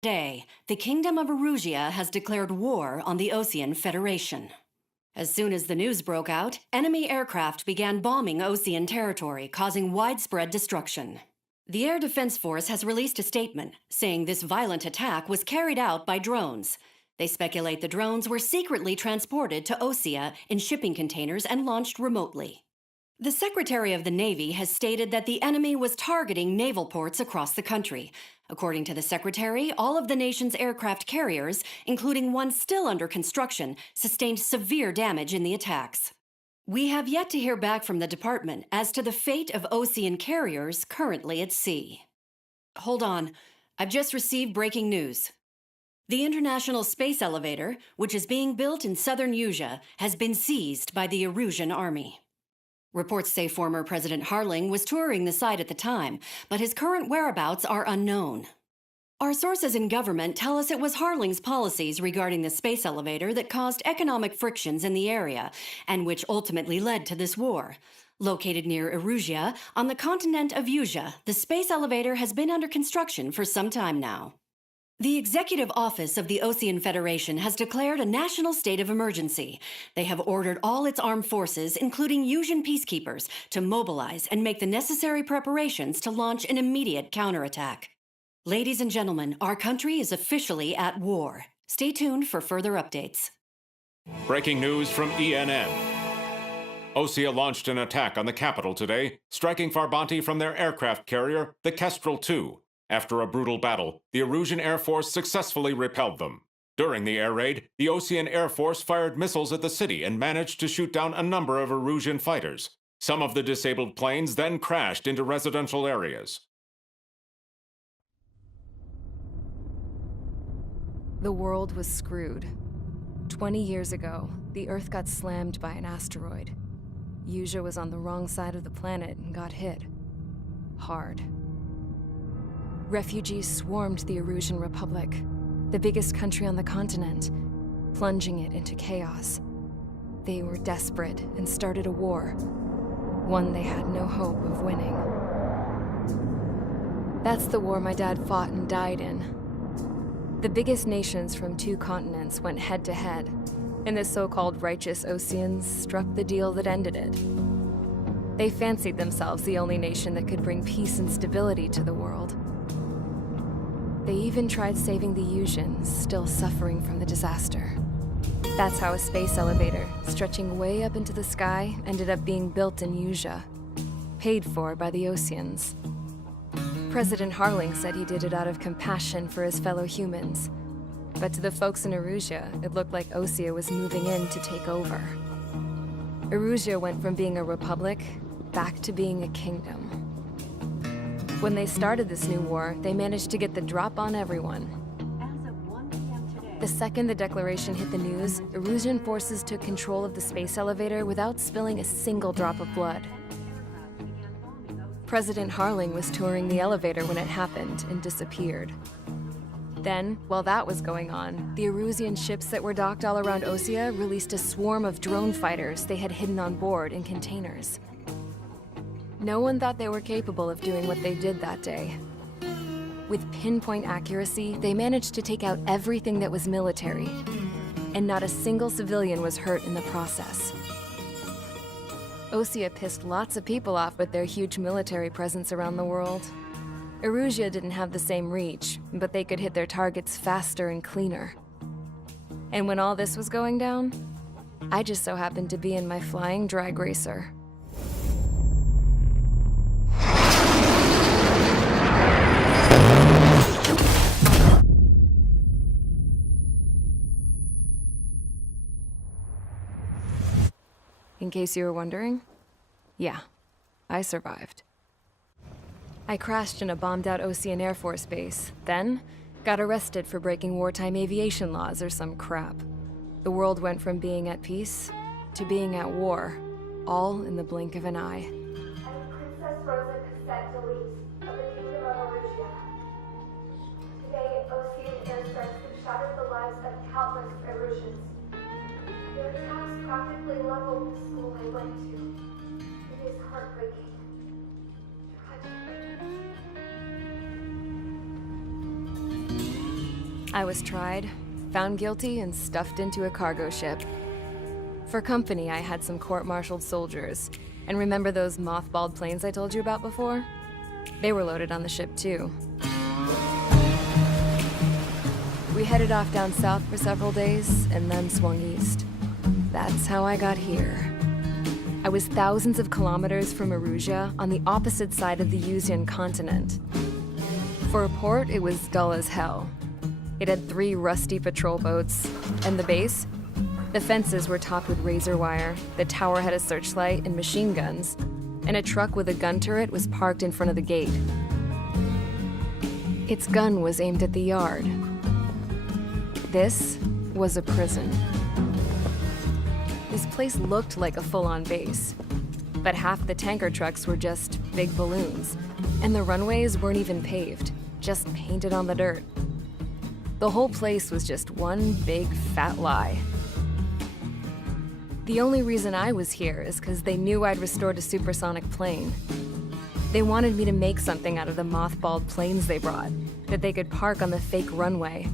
Today, the Kingdom of Erusia has declared war on the Osean Federation. As soon as the news broke out, enemy aircraft began bombing Osean territory, causing widespread destruction. The Air Defense Force has released a statement saying this violent attack was carried out by drones. They speculate the drones were secretly transported to Osea in shipping containers and launched remotely. The Secretary of the Navy has stated that the enemy was targeting naval ports across the country. According to the Secretary, all of the nation's aircraft carriers, including one still under construction, sustained severe damage in the attacks. We have yet to hear back from the department as to the fate of Osean carriers currently at sea. Hold on, I've just received breaking news. The International Space Elevator, which is being built in southern Erusia, has been seized by the Erusian army. Reports say former President Harling was touring the site at the time, but his current whereabouts are unknown. Our sources in government tell us it was Harling's policies regarding the space elevator that caused economic frictions in the area, and which ultimately led to this war. Located near Erusia, on the continent of Erusia, the space elevator has been under construction for some time now. The Executive Office of the Osean Federation has declared a national state of emergency. They have ordered all its armed forces, including Erusian peacekeepers, to mobilize and make the necessary preparations to launch an immediate counterattack. Ladies and gentlemen, our country is officially at war. Stay tuned for further updates. Breaking news from ENN. Osea launched an attack on the capital today, striking Farbanti from their aircraft carrier, the Kestrel II. After a brutal battle, the Erusian Air Force successfully repelled them. During the air raid, the Osean Air Force fired missiles at the city and managed to shoot down a number of Erusian fighters. Some of the disabled planes then crashed into residential areas. The world was screwed. 20 years ago, the Earth got slammed by an asteroid. Erusia was on the wrong side of the planet and got hit. Hard. Refugees swarmed the Erusian Republic, the biggest country on the continent, plunging it into chaos. They were desperate and started a war, one they had no hope of winning. That's the war my dad fought and died in. The biggest nations from 2 continents went head-to-head, and the so-called righteous Oseans struck the deal that ended it. They fancied themselves the only nation that could bring peace and stability to the world. They even tried saving the Erusians, still suffering from the disaster. That's how a space elevator, stretching way up into the sky, ended up being built in Erusia, paid for by the Oseans. President Harling said he did it out of compassion for his fellow humans. But to the folks in Erusia, it looked like Osea was moving in to take over. Erusia went from being a republic back to being a kingdom. When they started this new war, they managed to get the drop on everyone. As of 1 p.m. today, The second the declaration hit the news, Erusian forces took control of the space elevator without spilling a single drop of blood. President Harling was touring the elevator when it happened and disappeared. Then, while that was going on, the Erusian ships that were docked all around Osea released a swarm of drone fighters they had hidden on board in containers. No one thought they were capable of doing what they did that day. With pinpoint accuracy, they managed to take out everything that was military, and not a single civilian was hurt in the process. Osea pissed lots of people off with their huge military presence around the world. Erusia didn't have the same reach, but they could hit their targets faster and cleaner. And when all this was going down, I just so happened to be in my flying drag racer. In case you were wondering, yeah, I survived. I crashed in a bombed-out Osean Air Force base, then got arrested for breaking wartime aviation laws or some crap. The world went from being at peace to being at war, all in the blink of an eye. I'm Princess Rosa Cassette Delete of the Kingdom of Erusia. Today, Osean airstrikes have shattered the lives of countless Erusians. Their attacks practically leveled the school I went to. It is heartbreaking. Tragic. I was tried, found guilty, and stuffed into a cargo ship. For company, I had some court-martialed soldiers. And remember those mothballed planes I told you about before? They were loaded on the ship, too. We headed off down south for several days, and then swung east. That's how I got here. I was thousands of kilometers from Erusia, on the opposite side of the Yuzian continent. For a port, it was dull as hell. It had 3 rusty patrol boats, and the base? The fences were topped with razor wire, the tower had a searchlight and machine guns, and a truck with a gun turret was parked in front of the gate. Its gun was aimed at the yard. This was a prison. This place looked like a full-on base, but half the tanker trucks were just big balloons, and the runways weren't even paved, just painted on the dirt. The whole place was just one big fat lie. The only reason I was here is because they knew I'd restored a supersonic plane. They wanted me to make something out of the mothballed planes they brought, that they could park on the fake runway.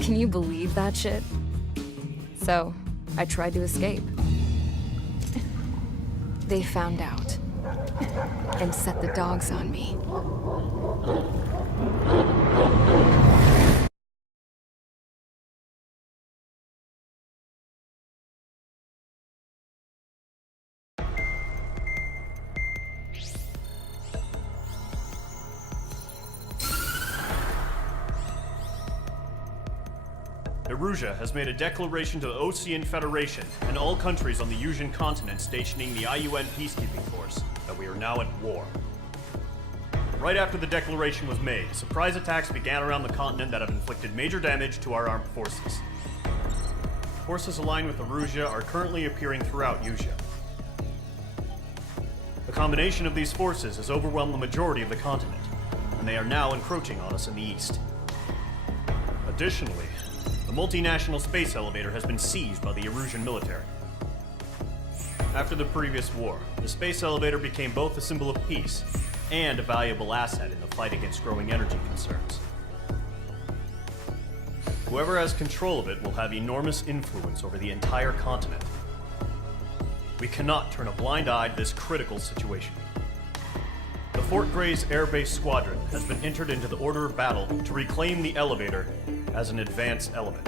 Can you believe that shit? So, I tried to escape. They found out, and set the dogs on me. Erusia has made a declaration to the Ocean Federation and all countries on the Yuzian continent stationing the IUN peacekeeping force that we are now at war. Right after the declaration was made, surprise attacks began around the continent that have inflicted major damage to our armed forces. Forces aligned with Erusia are currently appearing throughout Yusia. The combination of these forces has overwhelmed the majority of the continent, and they are now encroaching on us in the east. Additionally, the multinational space elevator has been seized by the Erusian military. After the previous war, the space elevator became both a symbol of peace and a valuable asset in the fight against growing energy concerns. Whoever has control of it will have enormous influence over the entire continent. We cannot turn a blind eye to this critical situation. The Fort Gray's Air Base Squadron has been entered into the order of battle to reclaim the elevator as an advanced element.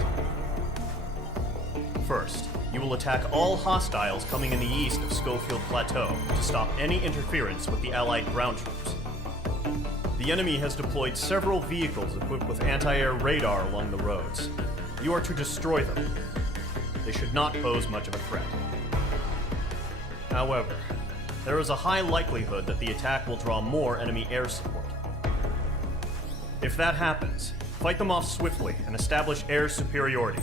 First, you will attack all hostiles coming in the east of Schofield Plateau to stop any interference with the Allied ground troops. The enemy has deployed several vehicles equipped with anti-air radar along the roads. You are to destroy them. They should not pose much of a threat. However, there is a high likelihood that the attack will draw more enemy air support. If that happens, fight them off swiftly and establish air superiority.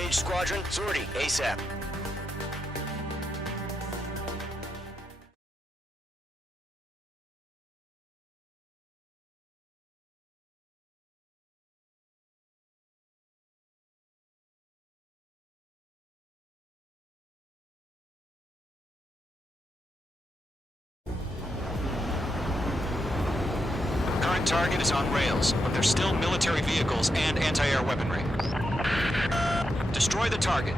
Mage Squadron, sortie, ASAP. Current target is on rails, but there's still military vehicles and anti-air weaponry. Destroy the target.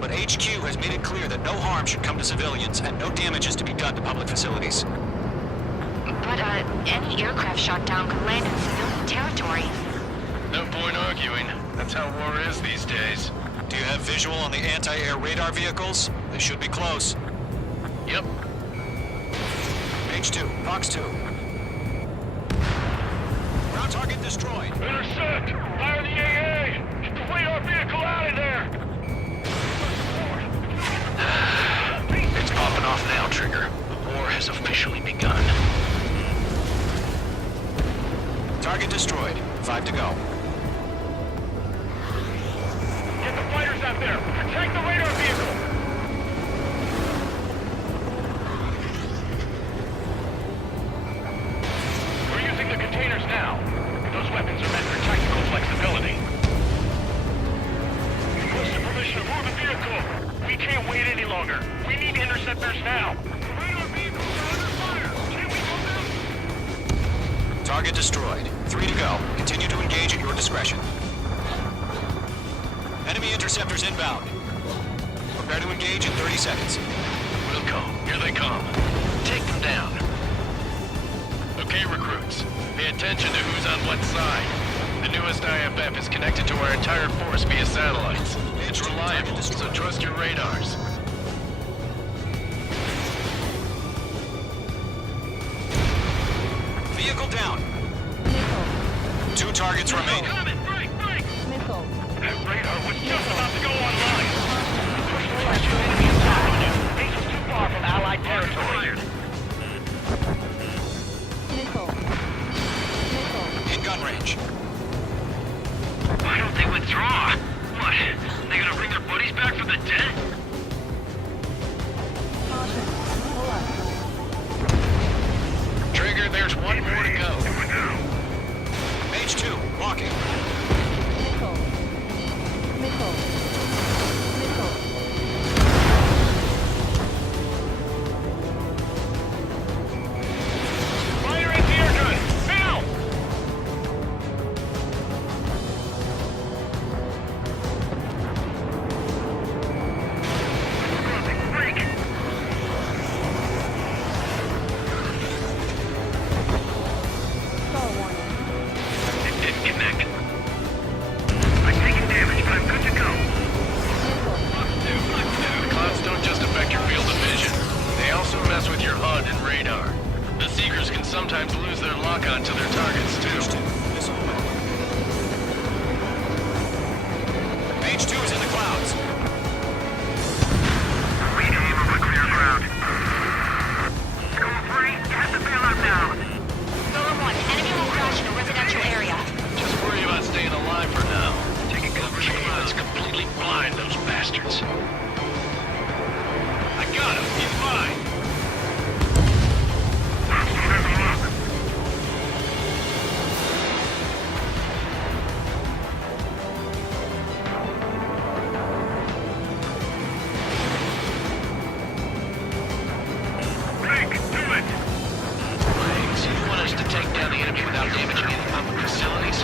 But HQ has made it clear that no harm should come to civilians and no damage is to be done to public facilities. But, any aircraft shot down could land in civilian territory. No point arguing. That's how war is these days. Do you have visual on the anti-air radar vehicles? They should be close. Yep. H2, Fox 2. Ground target destroyed. Intercept! Fire the AA! Get the radar vehicle out of there! It's popping off now, Trigger. The war has officially begun. Target destroyed. 5 to go. Get the fighters out there! Protect the radar vehicle! We're using the containers now. Those weapons are meant for tactical flexibility. Requested permission to move the vehicle. We can't wait any longer. We need interceptors now. The radar vehicles are under fire. Can we go down? Target destroyed. 3 to go. Continue to engage at your discretion. Enemy interceptors inbound. Prepare to engage in 30 seconds. We'll go. Here they come. Take them down. Okay, recruits. Pay attention to who's on what side. The newest IFF is connected to our entire force via satellites. It's reliable, so trust your radars. Vehicle down. 2 targets remain. Coming! Break! Break! That radar was just about to go online. Push the last two enemy attack. Base is too far from Allied territory. In gun range. Why don't they withdraw? What? They gonna bring their buddies back from the dead? Trigger, there's one more to go. H2, walking. Fire anti-air gun! Now! It didn't connect. I'm taking damage, but I'm good to go. The clouds don't just affect your field of vision. They also mess with your HUD and radar. The Seekers can sometimes lose their lock-on to their targets, too. H2 is in the clouds. We aim over clear ground. School 3, you have to bail out now. Solar 1, enemy will crash in a residential area. Just worry about staying alive for now. Taking cover from that's completely blind, those bastards. I got him. He's mine. Rick, do it! Legs, you want us to take down the enemy without damaging any public facilities?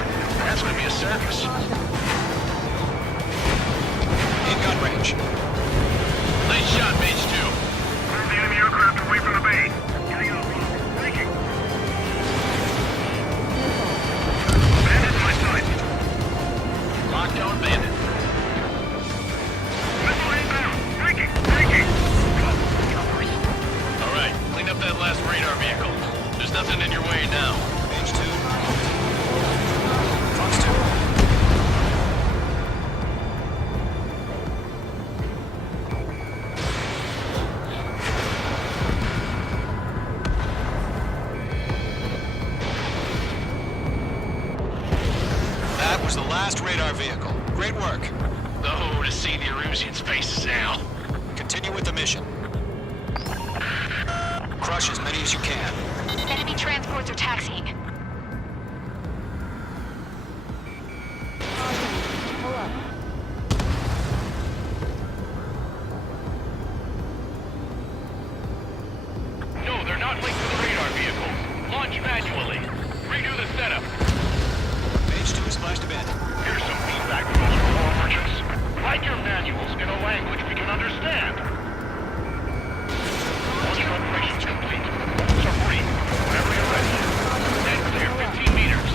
That's gonna be a circus. In gun range. Nice shot, Mage 2. Move the enemy aircraft away from the base. Getting out. Breaking. Bandit in my sight. Lockdown bandit. Missile inbound. Breaking. Breaking. All right, clean up that last radar vehicle. There's nothing in your way now. H2. Fox 2. That was the last radar vehicle. Great work. Oh, to see the Erusians' faces now. Continue with the mission. Crush as many as you can. Enemy transports are taxiing. No, they're not linked to the radar vehicles. Launch manually. Redo the setup. Page 2 is flashed a bit. Here's some feedback from those patrol merchants. Write your manuals in a language we can understand. Launch preparations complete. So free. Whenever you're ready. And clear 15 meters.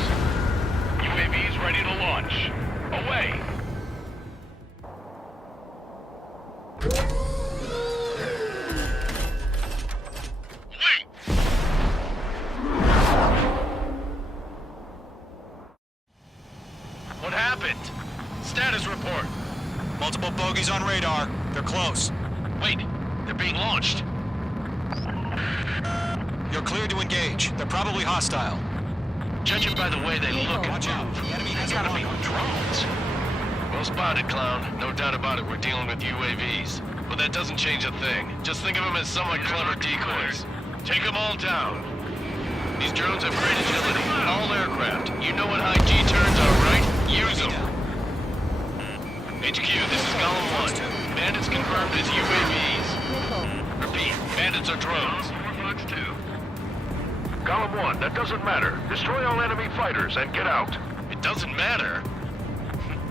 UAVs ready to launch. Away. Wait! What happened? Status report. Multiple bogies on radar. They're close. Wait, they're being launched. You're clear to engage. They're probably hostile. Judging by the way they look and Watch out. move, The enemy has they a gotta be lock. drones. Well spotted, clown. No doubt about it, we're dealing with UAVs. But that doesn't change a thing. Just think of them as somewhat clever decoys. Take them all down. These drones have great agility. All aircraft. You know what high G turns are, right? Use them. HQ, this is Golem 1. Bandits confirmed as UAVs. Repeat, bandits are drones. Fox 2. Golem 1, that doesn't matter. Destroy all enemy fighters and get out. It doesn't matter?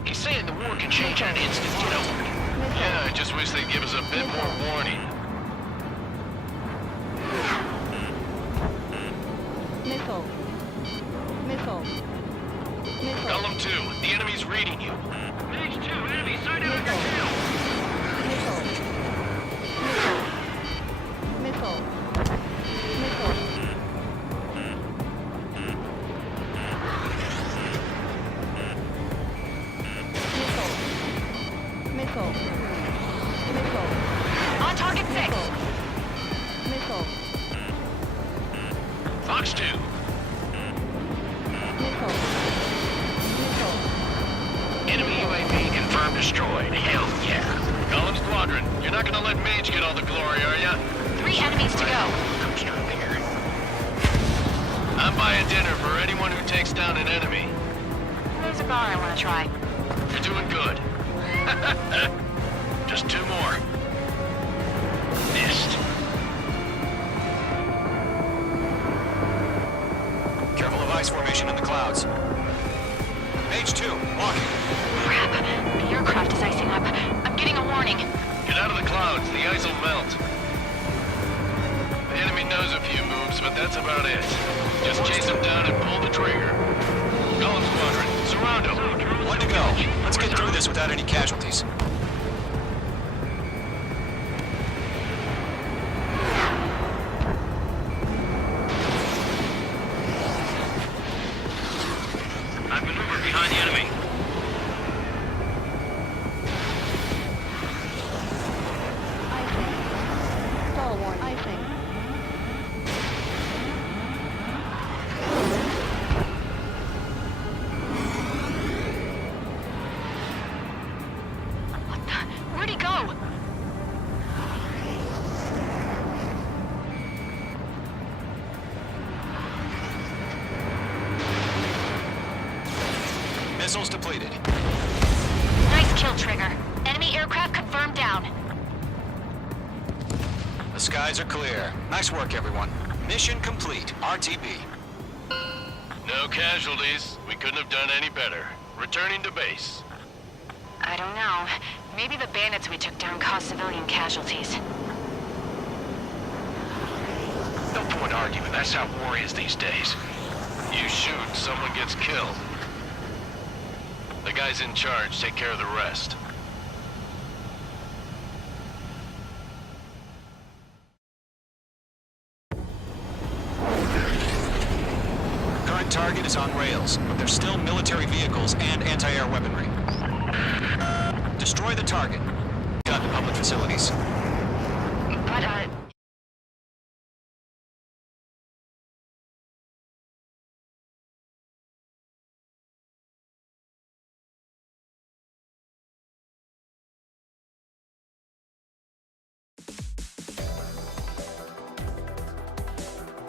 He's saying the war can change in an instant, you know. Yeah, I just wish they'd give us a bit more warning. Missile. Missile. Missile. Golem 2, the enemy's reading you. Mage 2, enemy sighted on your tail. Missile. Missile. Missile. Missile. Missile. On target 6. Missile. Fox 2. Missile. Missile. Enemy UAV confirmed destroyed. Hell yeah. Golem Squadron, you're not gonna let Mage get all the glory, are ya? 3 enemies to go. Computer there. I'm buying dinner for anyone who takes down an enemy. There's a bar I want to try. You're doing good. Just 2 more. Missed. Careful of ice formation in the clouds. Page 2, walking. Crap. The aircraft is icing up. I'm getting a warning. Get out of the clouds, the ice will melt. The enemy knows a few moves, but that's about it. Just chase them down and pull the trigger. Golem Squadron, surround them. One to go. Let's get through this without any casualties. I've maneuvered behind the enemy. Icing. Stall warning. Icing. Where'd he go? Missiles depleted. Nice kill, Trigger. Enemy aircraft confirmed down. The skies are clear. Nice work, everyone. Mission complete. RTB. No casualties. We couldn't have done any better. Returning to base. I don't know. Maybe the bandits we took down caused civilian casualties. No point arguing. That's how war is these days. You shoot, someone gets killed. The guys in charge take care of the rest. Current target is on rails, but there's still military vehicles and anti-air weaponry. Destroy the target. Gun to public facilities. But,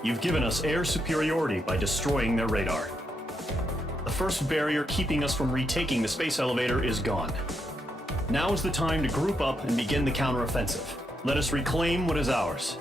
You've given us air superiority by destroying their radar. The first barrier keeping us from retaking the space elevator is gone. Now is the time to group up and begin the counteroffensive. Let us reclaim what is ours.